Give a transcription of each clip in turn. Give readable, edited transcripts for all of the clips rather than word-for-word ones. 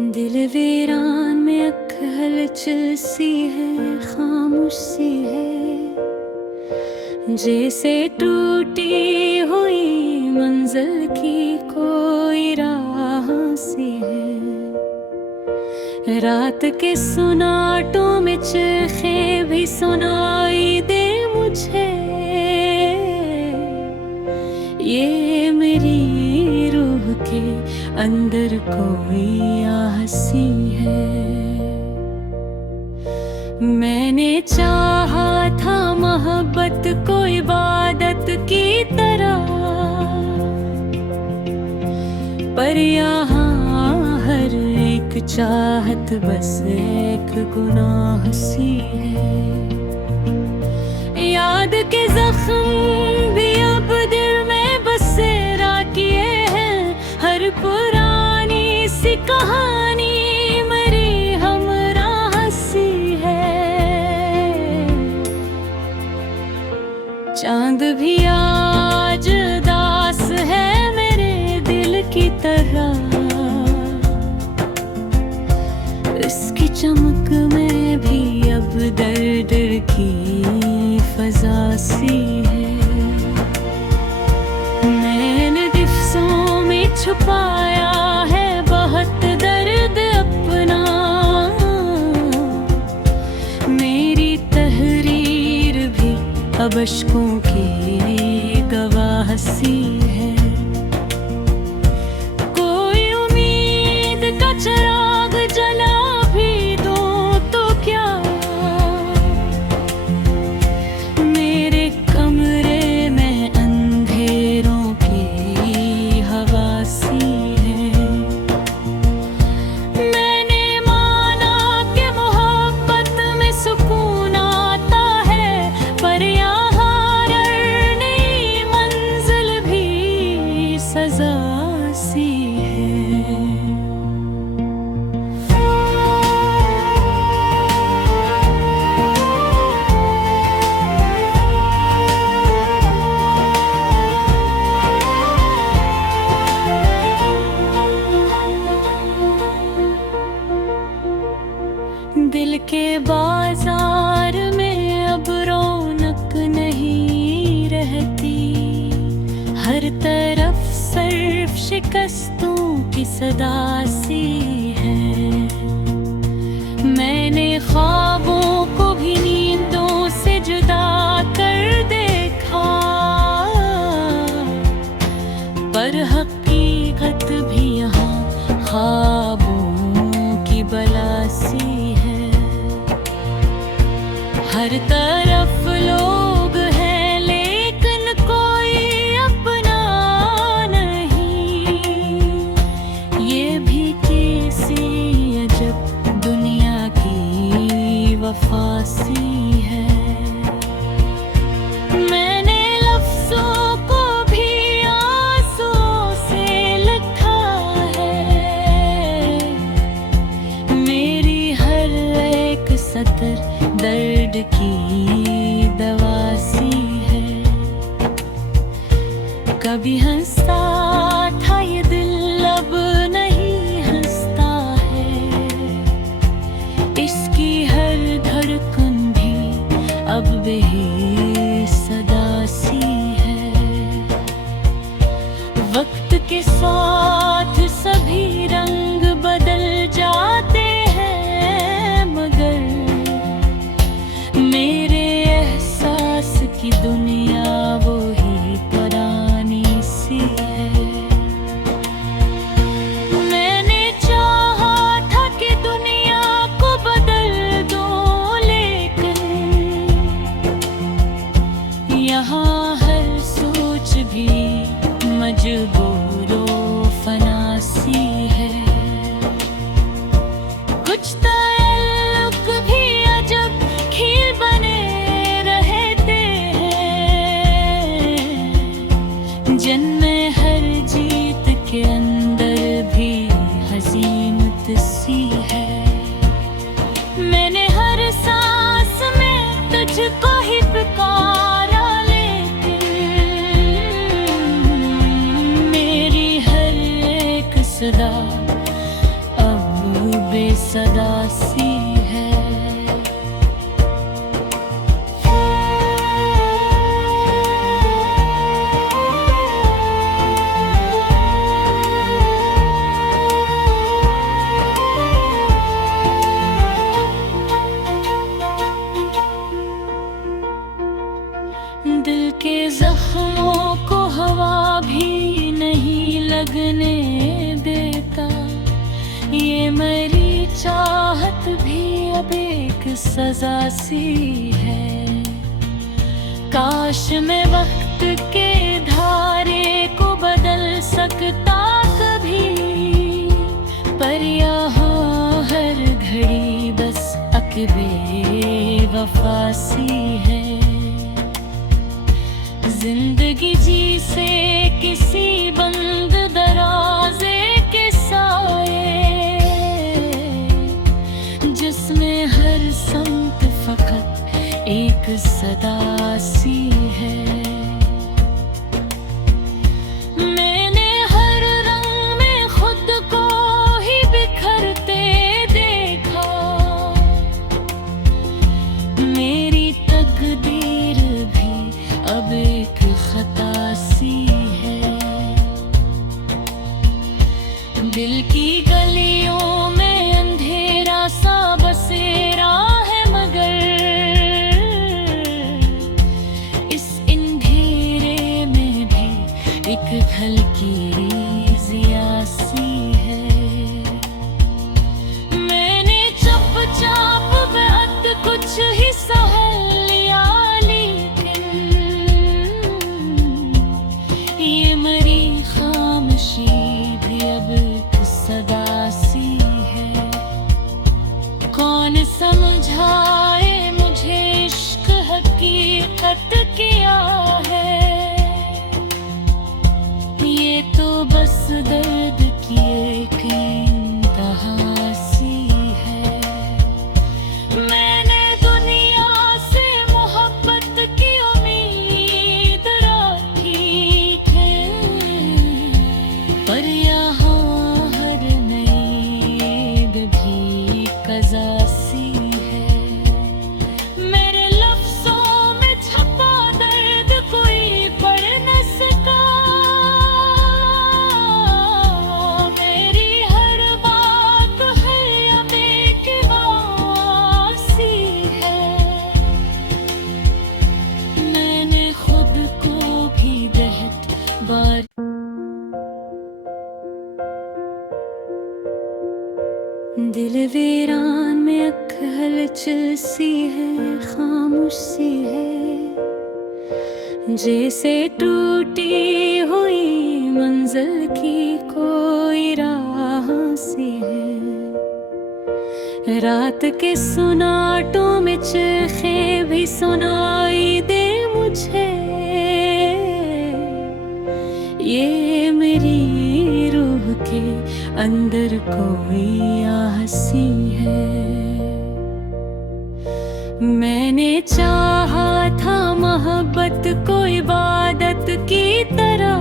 दिल वीरान में अख हलचल सी है, खामोश सी है, जैसे टूटी हुई मंजिल की कोई राह सी है। रात के सुनाटों में चीखे भी सुनाई दे मुझे, ये मेरी रूह के अंदर कोई आहसी है। मैंने चाहा था मोहब्बत को इबादत की तरह, पर यहाँ हर एक चाहत बस एक गुनाह सी है। याद के जख्म भी अब दिल में बसेरा किए हैं, हर पुरानी सी कहानी मेरी हमराह सी है। चांद भी आज उदास है मेरे दिल की तरह, इसकी चमक में भी अब दर्द की फजा सी है। मैंने दिफ्सों में छुपाया है बहुत दर्द अपना, मेरी तहरीर भी अब अश्कों की गवाह सी है। कोई उम्मीद का चिराग जला भी दो तो क्या, मेरे कमरे में अंधेरों की हवा सी है। मैंने माना कि मोहब्बत में सुकून आता है, पर यहाँ हर नई मंजिल भी सजा सी है। दिल के बाजार में अब रौनक नहीं रहती, हर तरफ सर्फ शिकस्तों की सदा सी है। मैंने ख्वाबों को भी नींदों से जुदा कर देखा, पर हकीकत भी यहाँ ख्वाबों की बला सी है। हर तरफ लोग हैं लेकिन कोई अपना नहीं, ये भी कैसी अजब दुनिया की वफा सी है। मैंने लफ्ज़ों को भी आंसुओं से लिखा है, मेरी हर एक सतर दर्द की दवा सी है। कभी हंसता था ये दिल अब नहीं हंसता है, इसकी हर धड़कन भी अब बेसदा सी है। वक्त के साथ सभी रंग बदल जाते हैं, मगर मेरे एहसास की दुनिया वो ही पुरानी सी है। मैंने चाहा था कि दुनिया को बदल दो, लेकिन यहाँ हर सोच भी मजबूरो फना सी है। कुछ ताल्लुक भी अजब खील बने रहते हैं, जिनमें हर जीत के अंदर भी हज़ीमत सी है। मैंने हर सांस में तुझको ही पुकारा, लेकिन मेरी हर एक सदा अब लगने देता। ये मेरी चाहत भी अब एक सजा सी है। काश मैं वक्त के धारे को बदल सकता कभी, पर यहाँ हर घड़ी बस अकबे वफा सी है। जिंदगी जी से किसी बंद दराजे के साए, जिसमें हर संत फकत एक सदा सी है। मैंने हर रंग में खुद को ही बिखरते देखा। मेरी तकदीर भी अब एक खता सी है। दिल की गलियों में अंधेरा सा बसेरा है, मगर इस अंधेरे में भी एक हल्की जिया सी है। मैंने चुपचाप बहुत कुछ ही सह लिया, ये मेरी खामोशी भी अब एक सदा सी है। कौन समझाए मुझे इश्क हकीकत क्या है। ये तो बस दर्द की एक इंतहा सी है। मैंने दुनिया से मोहब्बत की उम्मीद रखी थी, पर यहाँ हर नींद भी कज़ा सी है। मेरे लफ्ज़ों में छपा दर्द कोई पढ़ न सका। मेरी हर बात है अब एक वासी है। मैंने खुद को भी बहुत बार दिल वीरान में अख हलचल सी है, खामोश सी है। जैसे टूटी हुई मंजिल की कोई राह सी है। रात के सुनाटों में चीखे भी सुनाई दे मुझे। ये मेरी रूह के अंदर कोई आह सी है। मैंने चाहा था मोहब्बत को इबादत की तरह,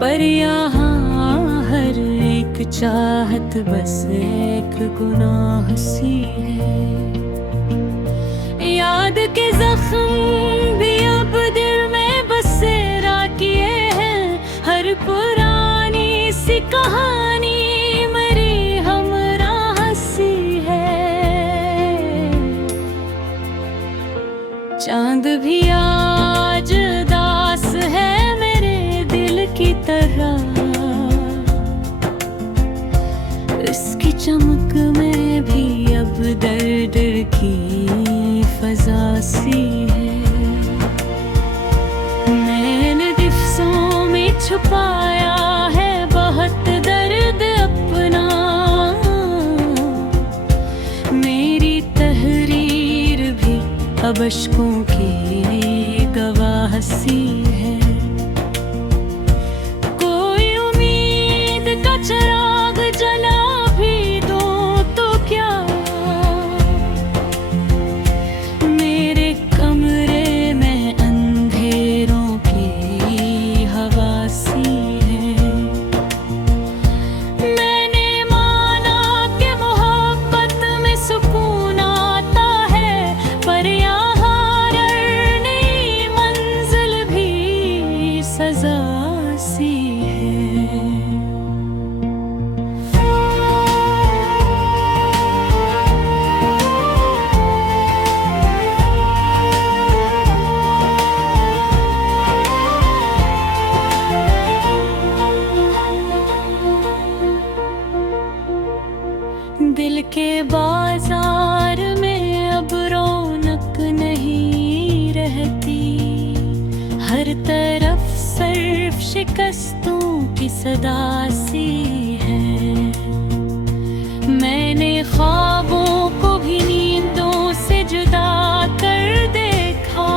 पर यहाँ हर एक चाहत बस एक गुनाह सी है। याद के जख्म भी अब दिल में बसेरा किए हैं। हर पुरानी सी कहानी मेरी हमराह सी है। चांद भी आज दास है मेरे दिल की तरह। इसकी चमक में भी अब दर्द की फजा सी है। मैंने दिफ्सों में छुपाया है बहुत दर्द अपना। मेरी तहरीर भी अब अश्कों की गवाह सी है। कोई उम्मीद का चिराग जला भी दो तो क्या, मेरे कमरे में अंधेरों की हवा सी है। मैंने माना कि मोहब्बत में सुकून आता है, पर यहाँ नई मंजिल भी हर तरफ सर्व शिकस्तों की सदा सी है। मैंने ख्वाबों को भी नींदों से जुदा कर देखा,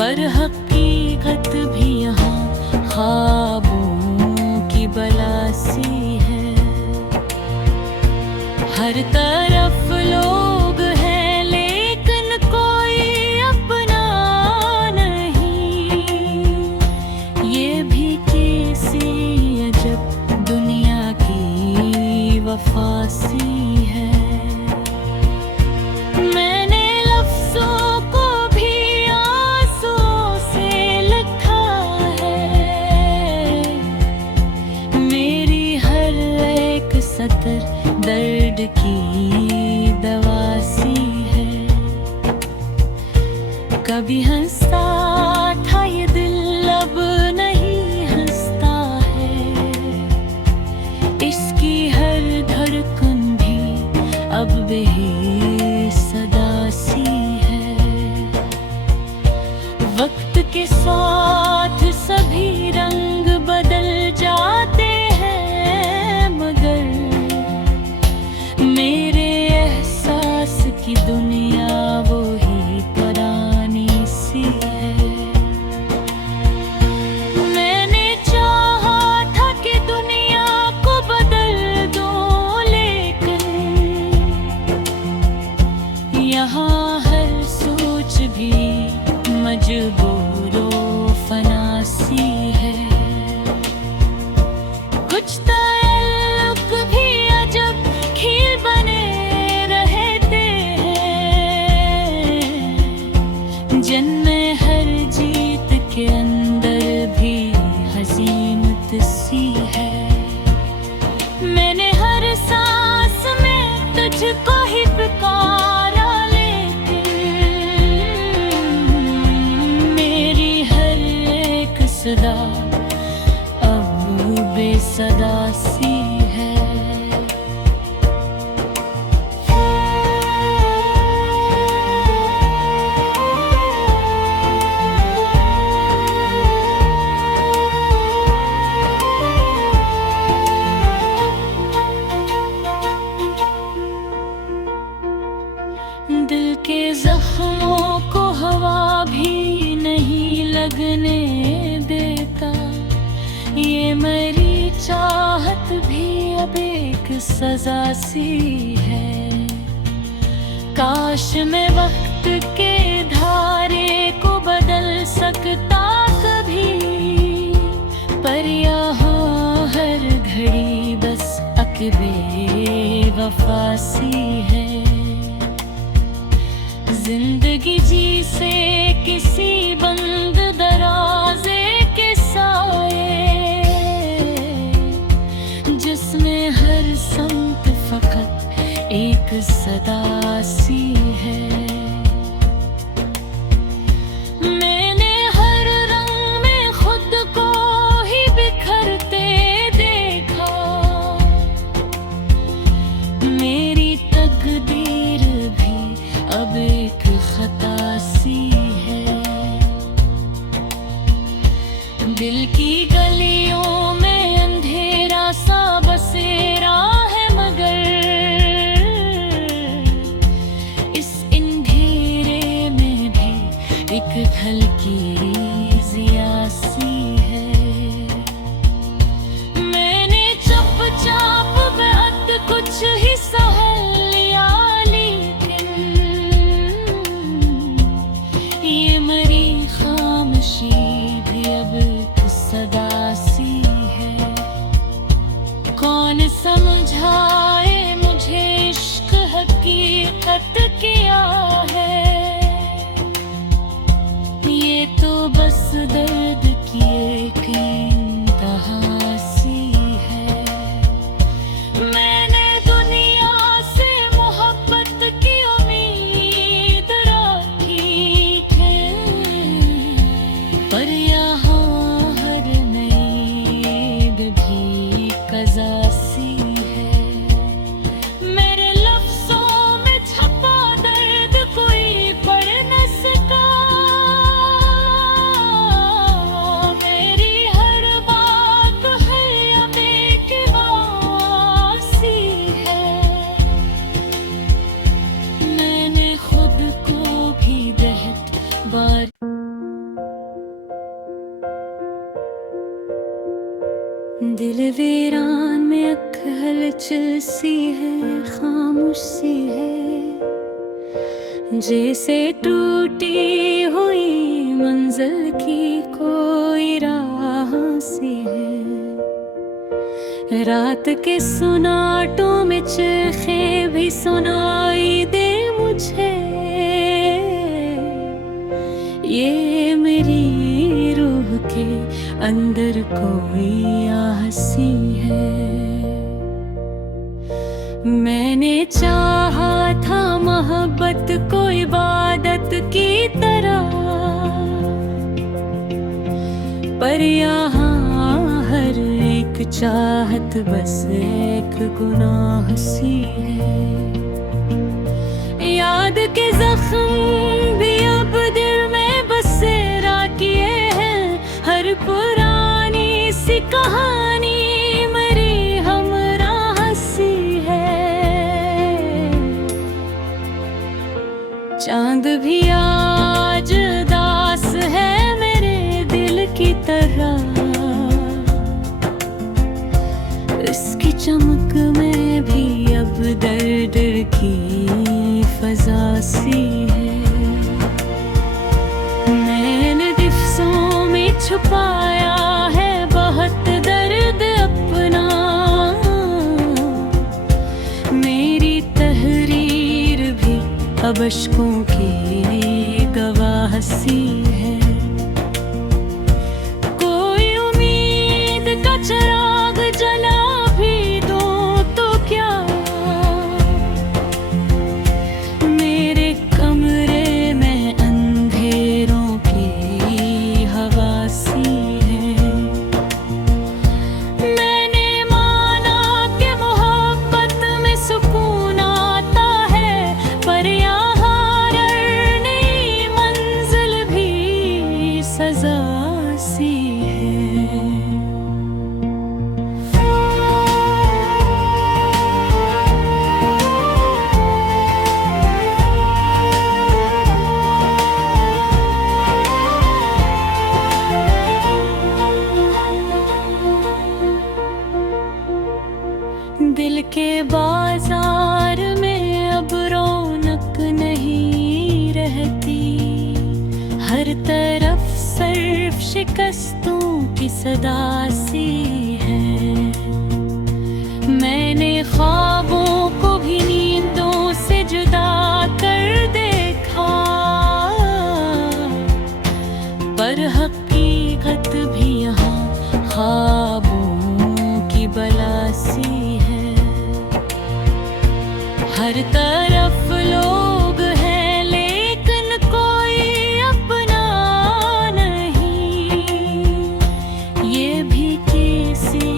पर हकीकत भी यहाँ ख्वाबों की बला सी है। हर तरफ लोग हैं लेकिन कोई अपना नहीं, ये भी कैसी अजब दुनिया की वफा सी है। मैंने लफ्ज़ों को भी आंसुओं से लिखा है, मेरी हर एक सतर दर्द की दवा सी है। कभी हंसता था ये दिल अब नहीं हंसता है, इसकी हर धड़कन भी अब बेसदा सी है। वक्त के साथ सभी रंग बदल जाते हैं, मगर मेरे एहसास की दुनिया वो ही पुरानी सी है। मैंने चाहा था कि दुनिया को बदल दूं, लेकिन यहाँ हर सोच भी मजबूरो फना सी है। कुछ ताल्लुक भी अजब खील बने रहते हैं, जिनमें हर जीत के अंदर भी हज़ीमत सी है। मैंने हर सांस में तुझको ही पुकारा, लेकिन मेरी हर एक सदा अब बेसदा सी है। दिल के जख्मों को हवा भी नहीं लगने देता, ये मेरी चाहत भी अब एक सजा सी है। काश मैं वक्त के धारे को बदल सकता कभी, पर यहाँ हर घड़ी बस अकबे वफा सी है। जिंदगी जी से किसी बंद दराजे के साए, जिसमें हर संत फकत एक सदा सी है। मैंने हर रंग में खुद को ही बिखरते देखा, मेरी तकदीर भी अब एक खता सी है। दिल की गलियों में अंधेरा सा बसेरा है, मगर इस अंधेरे में भी एक हल्की ज़िया सी है। मैंने चुपचाप बहुत कुछ ही सह लिया, ये मरी खामोशी भी अब एक सदा सी है। कौन समझाए मुझे इश्क हकीकत क्या है, ये तो बस दर्द की एक इंतहा सी है। मैंने दुनिया से मोहब्बत की उम्मीद रखी थी, पर यहाँ हर नई भी कज़ा सी है। मेरे लफ्ज़ों में छपा दर्द कोई पढ़ न सका, दिल वीरान में अख हलचल सी है, खामोशी है, जैसे टूटी हुई मंजिल की कोई राह सी है। रात के सुनाटों में चीखे भी सुनाई दे मुझे, ये मेरी रूह के अंदर कोई आहसी है। मैंने चाहा था मोहब्बत को इबादत की तरह, पर यहाँ हर एक चाहत बस एक गुनाह सी है। याद के जख्म भी अब दिल में बसेरा किए हैं, हर पुरानी सी कहानी मेरी हमराह सी है। चांद भी आज उदास है मेरे दिल की तरह, इसकी चमक में भी अब दर्द की फजा सी है। मैंने दिफ्सों में छुपाया है बहुत दर्द अपना, मेरी तहरीर भी अब अश्कों की गवाह सी है। कोई उम्मीद का चिराग जला भी दो तो क्या, मेरे कमरे में अंधेरों की हवा सी है। मैंने माना कि मोहब्बत में सुकून आता है, पर यहाँ नई मंजिल भी सजा सी है। दिल के बाजार में अब रौनक नहीं रहती, हर तरफ सिर्फ शिकस्तों की सदा सी है। मैंने ख्वाबों को भी नींदों से जुदा कर देखा, पर हकीकत भी यहाँ ख्वाबों की बला सी है। हर तरफ लोग हैं लेकिन कोई अपना नहीं, ये भी कैसी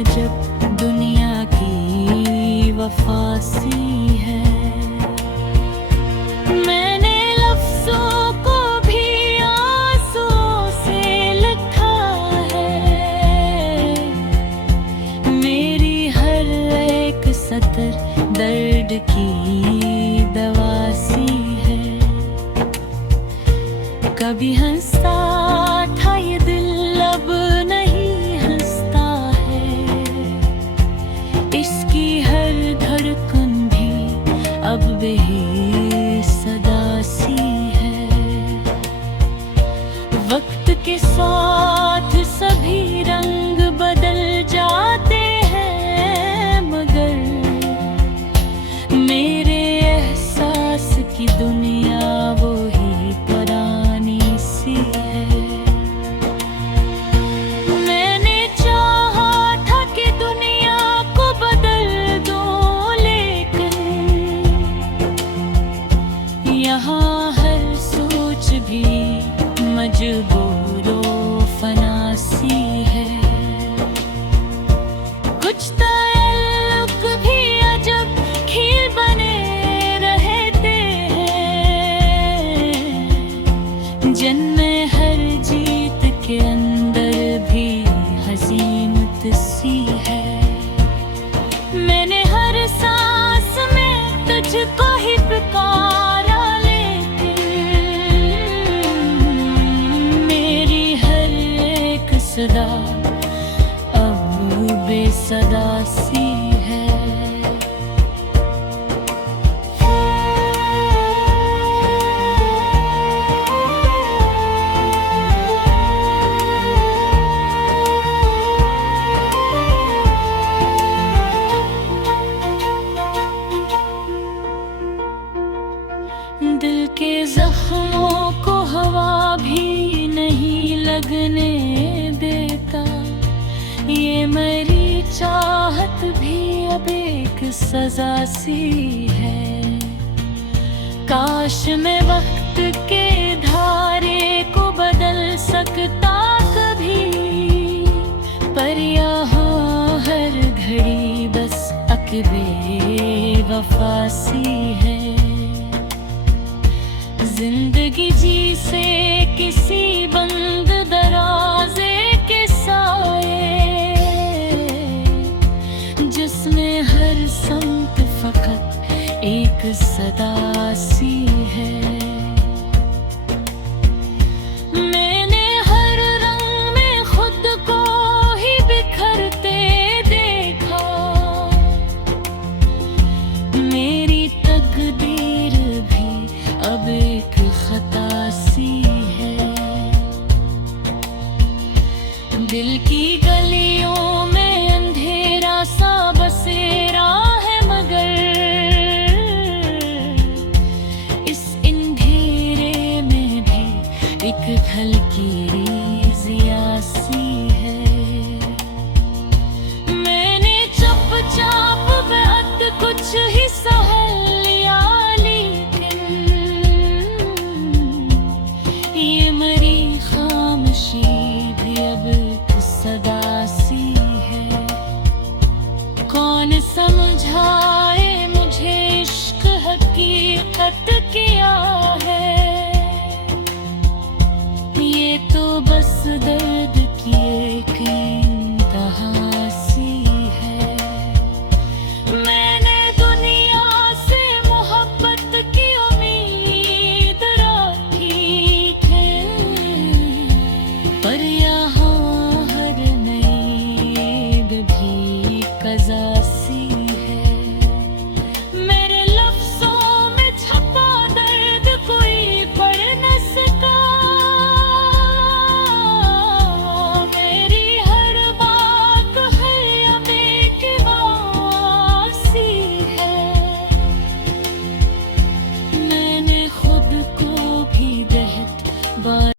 अजब दुनिया की वफा सी है। मैंने लफ्ज़ों को भी आंसुओं से लिखा है, मेरी हर एक सतर दर्द की दवा सी है। कभी हंसता था ये दिल अब नहीं हंसता है, इसकी हर धड़कन भी अब बेसदा सी है। वक्त के साथ सभी रंग बदल जाते हैं, मगर मेरे एहसास की दुनिया वो ही पुरानी सी है। मैंने चाहा था कि दुनिया को बदल दो, लेकिन यहाँ हर सोच भी मजबूरो फना सी है। कुछ ताल्लुक भी अजब खील बने रहते हैं, जिनमें हर जीत के अंदर भी हज़ीमत सी है। मैंने हर सांस में तुझको ही पुकारा, लेकिन मेरी हर एक सदा अब लगने देता। ये मेरी चाहत भी अब एक सजा सी है। काश मैं वक्त के धारे को बदल सकता कभी, पर यहाँ हर घड़ी बस अकबे वफा सी है। जिंदगी जी से किसी बंद दराजे के साए, जिसमें हर संत फकत एक सदा सी है। मैंने हर रंग में खुद को ही बिखरते देखा। मेरी तकदीर भी अब एक खता सी है। दिल की गलियों में अंधेरा सा बसेरा है, मगर इस अंधेरे में भी एक हल्की जिया सी है। मैंने चुपचाप बहुत कुछ ही सह लिया, ये मेरी खामोशी भी अब एक सदा सी है। कौन समझाए मुझे इश्क हकीकत क्या है। ये तो बस दर्द